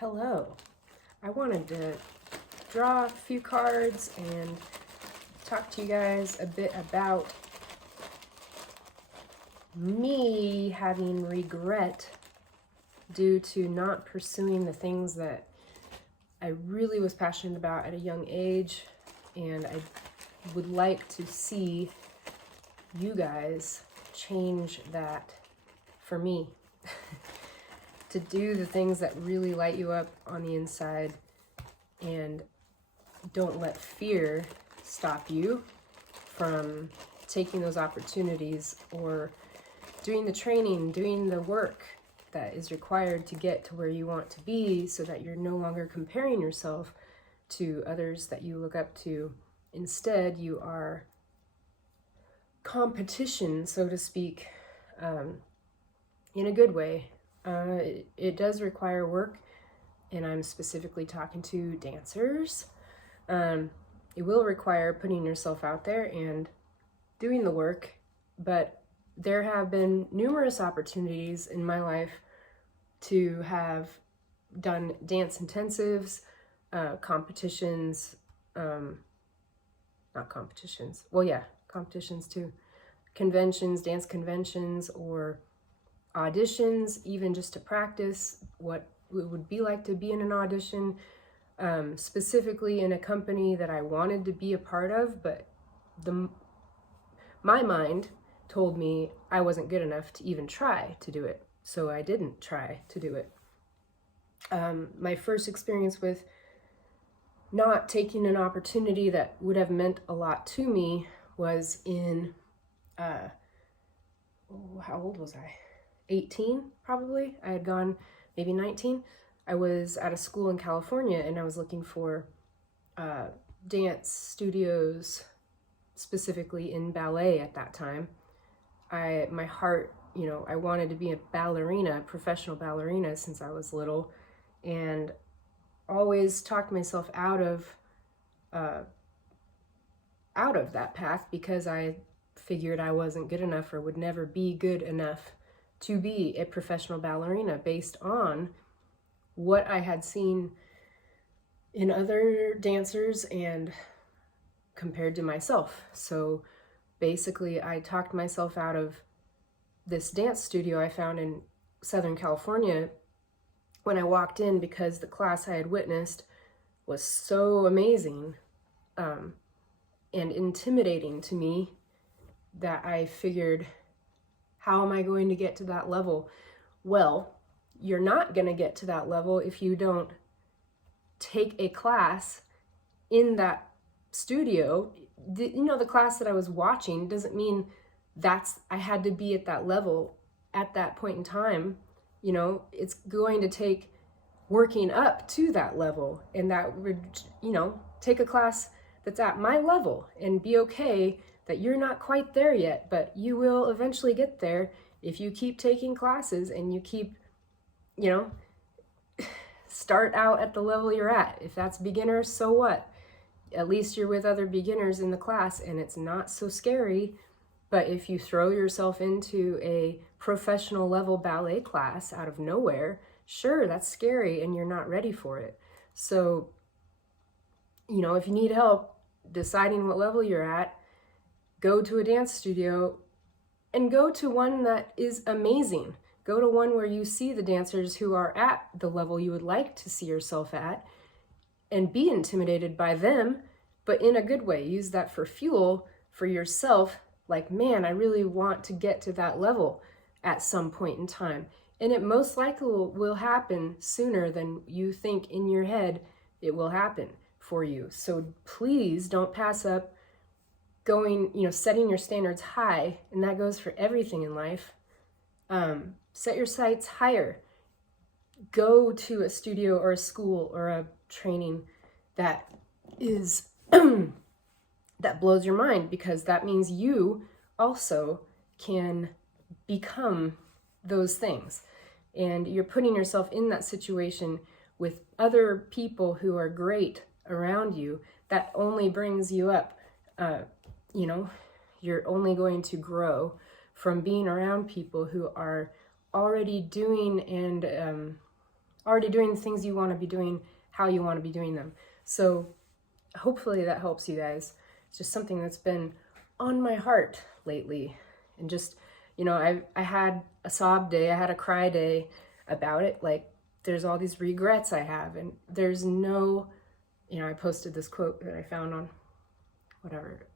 Hello. I wanted to draw a few cards and talk to you guys a bit about me having regret due to not pursuing the things that I really was passionate about at a young age, and I would like to see you guys change that for me. To do the things that really light you up on the inside, and don't let fear stop you from taking those opportunities or doing the training, doing the work that is required to get to where you want to be, so that you're no longer comparing yourself to others that you look up to. Instead, you are competition, so to speak, in a good way. It does require work, and I'm specifically talking to dancers. It will require putting yourself out there and doing the work, but there have been numerous opportunities in my life to have done dance intensives, competitions, not competitions, well, yeah, competitions too, conventions, dance conventions, or auditions, even just to practice what it would be like to be in an audition, specifically in a company that I wanted to be a part of, but my mind told me I wasn't good enough to even try to do it, so I didn't try to do it. My first experience with not taking an opportunity that would have meant a lot to me was in, how old was I? 18, probably. I had gone, maybe 19. I was at a school in California, and I was looking for dance studios, specifically in ballet at that time. My heart, I wanted to be a ballerina, professional ballerina, since I was little, and always talked myself out of that path, because I figured I wasn't good enough, or would never be good enough to be a professional ballerina, based on what I had seen in other dancers and compared to myself. So basically, I talked myself out of this dance studio I found in Southern California when I walked in, because the class I had witnessed was so amazing and intimidating to me, that I figured, how am I going to get to that level? Well, you're not going to get to that level if you don't take a class in that studio. The class that I was watching doesn't mean I had to be at that level at that point in time. It's going to take working up to that level, and that would, take a class that's at my level and be okay that you're not quite there yet, but you will eventually get there if you keep taking classes and you keep, start out at the level you're at. If that's beginner, so what? At least you're with other beginners in the class, and it's not so scary. But if you throw yourself into a professional level ballet class out of nowhere, sure, that's scary and you're not ready for it. So, if you need help deciding what level you're at, go to a dance studio, and go to one that is amazing. Go to one where you see the dancers who are at the level you would like to see yourself at, and be intimidated by them, but in a good way. Use that for fuel for yourself. Like, man, I really want to get to that level at some point in time. And it most likely will happen sooner than you think in your head it will happen for you. So please don't pass up going, setting your standards high, and that goes for everything in life. Set your sights higher. Go to a studio or a school or a training that is that blows your mind, because that means you also can become those things, and you're putting yourself in that situation with other people who are great around you. That only brings you up. You're only going to grow from being around people who are already doing and already doing the things you want to be doing, how you want to be doing them. So hopefully that helps you guys. It's just something that's been on my heart lately. And just, I had a sob day, I had a cry day about it. Like, there's all these regrets I have, and there's no, I posted this quote that I found on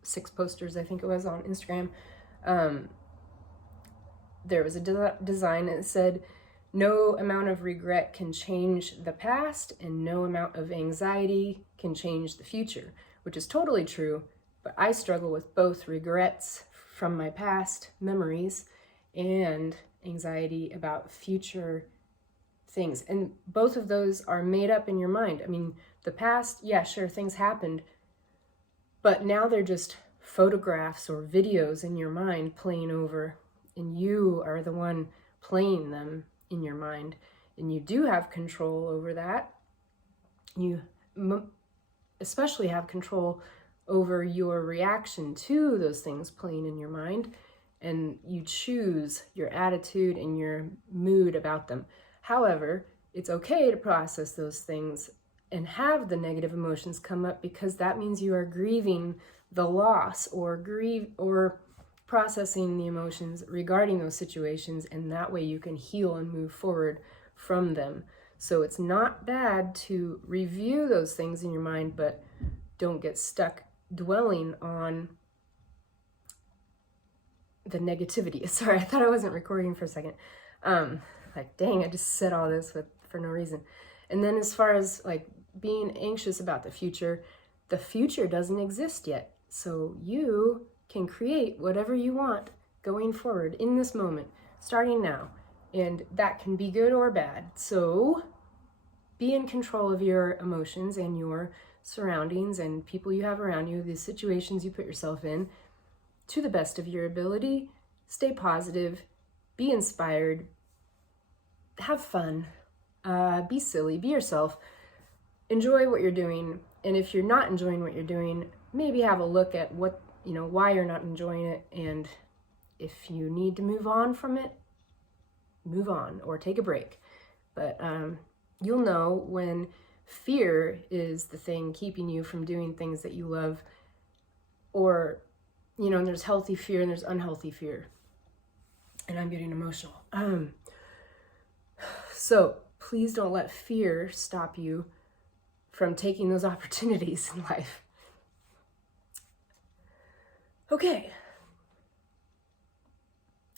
6 posters, I think it was, on Instagram. There was a design that said, no amount of regret can change the past, and no amount of anxiety can change the future, which is totally true. But I struggle with both regrets from my past memories and anxiety about future things. And both of those are made up in your mind. I mean, the past, yeah, sure, things happened, but now they're just photographs or videos in your mind playing over, and you are the one playing them in your mind. And you do have control over that. You especially have control over your reaction to those things playing in your mind, and you choose your attitude and your mood about them. However, it's okay to process those things and have the negative emotions come up, because that means you are grieving the loss or processing the emotions regarding those situations, and that way you can heal and move forward from them. So it's not bad to review those things in your mind, but don't get stuck dwelling on the negativity. Sorry, I thought I wasn't recording for a second. Like, dang, I just said all this for no reason. And then as far as like being anxious about the future doesn't exist yet. So you can create whatever you want going forward in this moment, starting now. And that can be good or bad. So be in control of your emotions and your surroundings and people you have around you, the situations you put yourself in, to the best of your ability. Stay positive, be inspired, have fun, be silly, be yourself, enjoy what you're doing. And if you're not enjoying what you're doing, maybe have a look at why you're not enjoying it. And if you need to move on from it, move on or take a break. But you'll know when fear is the thing keeping you from doing things that you love, or, and there's healthy fear and there's unhealthy fear. And I'm getting emotional. So please don't let fear stop you from taking those opportunities in life. Okay.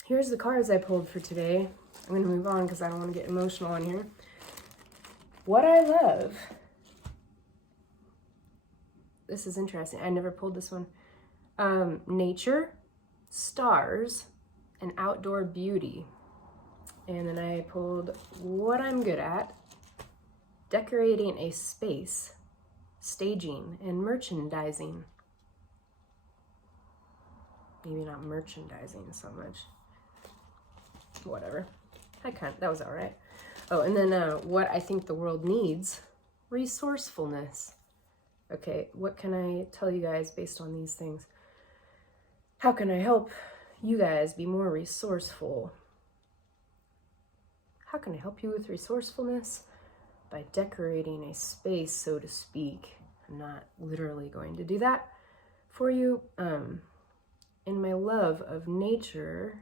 Here's the cards I pulled for today. I'm going to move on because I don't want to get emotional on here. What I love. This is interesting. I never pulled this one. Nature, stars, and outdoor beauty. And then I pulled what I'm good at. Decorating a space, staging, and merchandising. Maybe not merchandising so much. Whatever. That was all right. Oh, and then what I think the world needs, resourcefulness. Okay, what can I tell you guys based on these things? How can I help you guys be more resourceful? How can I help you with resourcefulness? By decorating a space, so to speak. I'm not literally going to do that for you. In my love of nature,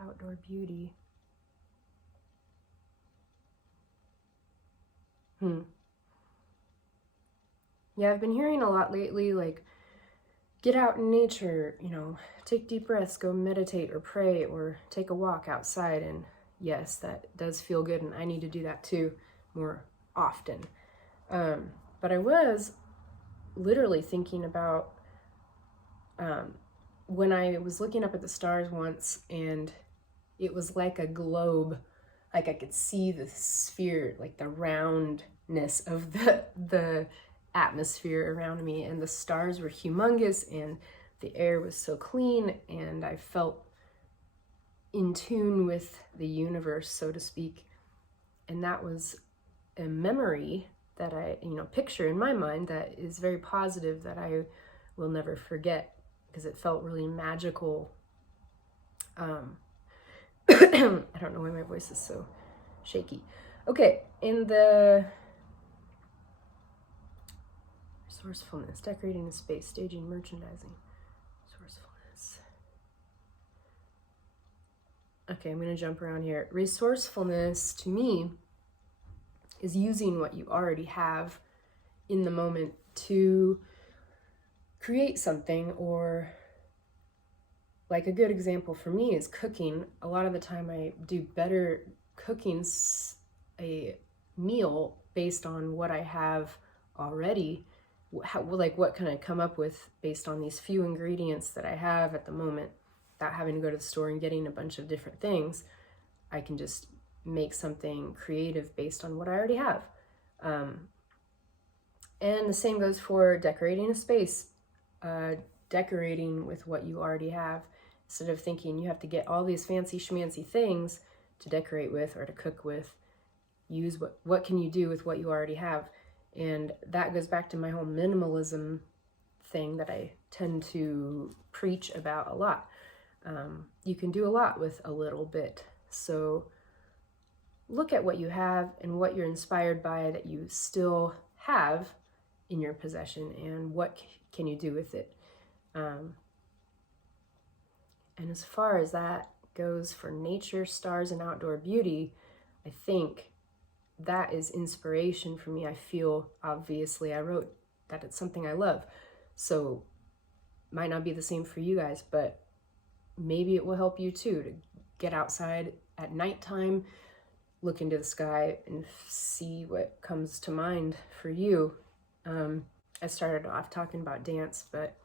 outdoor beauty. Yeah, I've been hearing a lot lately, like, get out in nature, take deep breaths, go meditate or pray or take a walk outside. And yes, that does feel good, and I need to do that too more often. But I was literally thinking about when I was looking up at the stars once, and it was like a globe. Like, I could see the sphere, like the roundness of the atmosphere around me, and the stars were humongous, and the air was so clean, and I felt in tune with the universe, so to speak. And that was a memory that I, picture in my mind that is very positive, that I will never forget, because it felt really magical. I don't know why my voice is so shaky. Okay, in the resourcefulness, decorating a space, staging, merchandising, resourcefulness. Okay, I'm going to jump around here. Resourcefulness, to me, is using what you already have in the moment to create something. Or like a good example for me is cooking. A lot of the time I do better cooking a meal based on what I have already. What can I come up with based on these few ingredients that I have at the moment, without having to go to the store and getting a bunch of different things. I can just make something creative based on what I already have. And the same goes for decorating a space. Decorating with what you already have, instead of thinking you have to get all these fancy schmancy things to decorate with or to cook with. Use what can you do with what you already have. And that goes back to my whole minimalism thing that I tend to preach about a lot. You can do a lot with a little bit. So look at what you have and what you're inspired by that you still have in your possession, and what can you do with it. And as far as that goes for nature, stars, and outdoor beauty, I think that is inspiration for me. I feel, obviously, I wrote that it's something I love. So might not be the same for you guys, but maybe it will help you too, to get outside at nighttime, look into the sky, and see what comes to mind for you. I started off talking about dance, but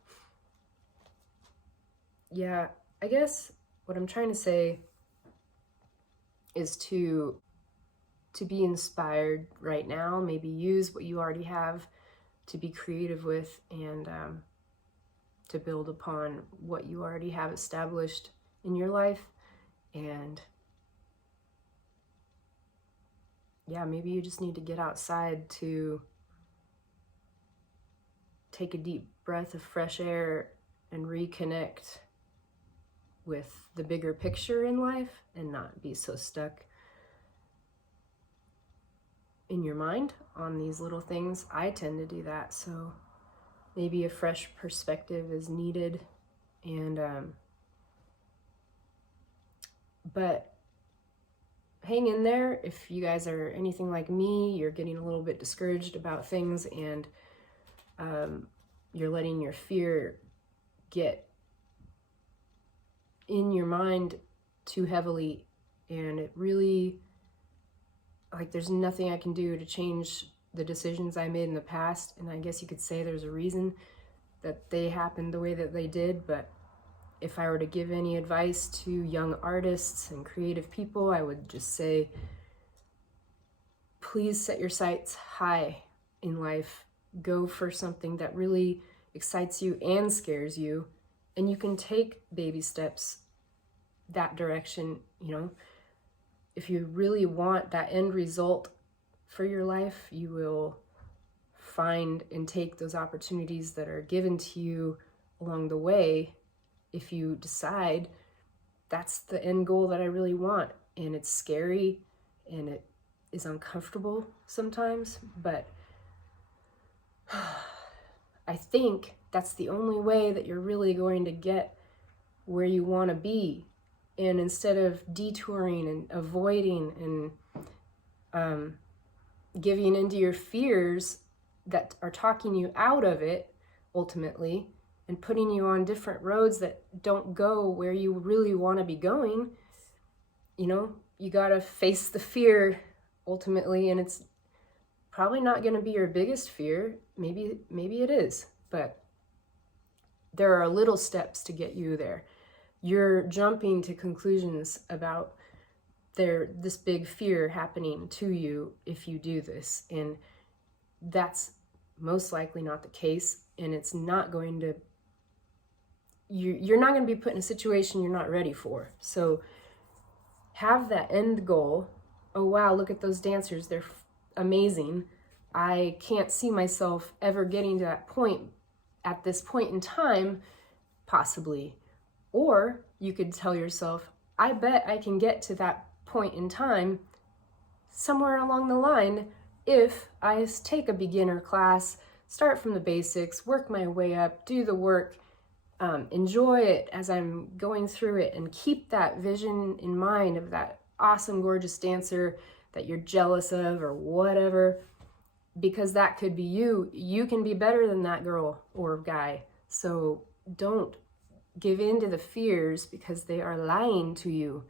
yeah, I guess what I'm trying to say is to be inspired right now. Maybe use what you already have to be creative with, and to build upon what you already have established in your life. And yeah, maybe you just need to get outside to take a deep breath of fresh air and reconnect with the bigger picture in life, and not be so stuck in your mind on these little things. I tend to do that, so maybe a fresh perspective is needed. And but hang in there. If you guys are anything like me, you're getting a little bit discouraged about things, and you're letting your fear get in your mind too heavily, and it really, like, there's nothing I can do to change the decisions I made in the past. And I guess you could say there's a reason that they happened the way that they did. But if I were to give any advice to young artists and creative people, I would just say, please set your sights high in life. Go for something that really excites you and scares you, and you can take baby steps that direction. You know, if you really want that end result for your life, you will find and take those opportunities that are given to you along the way. If you decide that's the end goal that I really want, and it's scary and it is uncomfortable sometimes, but I think that's the only way that you're really going to get where you want to be. And instead of detouring and avoiding and giving into your fears that are talking you out of it ultimately, and putting you on different roads that don't go where you really want to be going, you know, you got to face the fear ultimately. And it's probably not going to be your biggest fear. Maybe it is, but there are little steps to get you there. You're jumping to conclusions about this big fear happening to you if you do this, and that's most likely not the case. And it's not going to, you're not going to be put in a situation you're not ready for. So have that end goal. Oh wow, look at those dancers, they're amazing. I can't see myself ever getting to that point at this point in time, possibly. Or you could tell yourself, I bet I can get to that point in time somewhere along the line if I take a beginner class, start from the basics, work my way up, do the work, enjoy it as I'm going through it, and keep that vision in mind of that awesome, gorgeous dancer that you're jealous of or whatever, because that could be you. You can be better than that girl or guy. So don't give in to the fears because they are lying to you.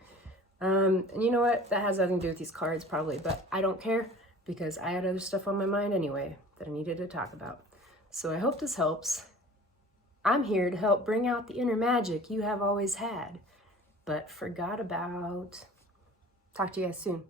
And you know what? That has nothing to do with these cards probably, but I don't care because I had other stuff on my mind anyway that I needed to talk about. So I hope this helps. I'm here to help bring out the inner magic you have always had, but forgot about. Talk to you guys soon.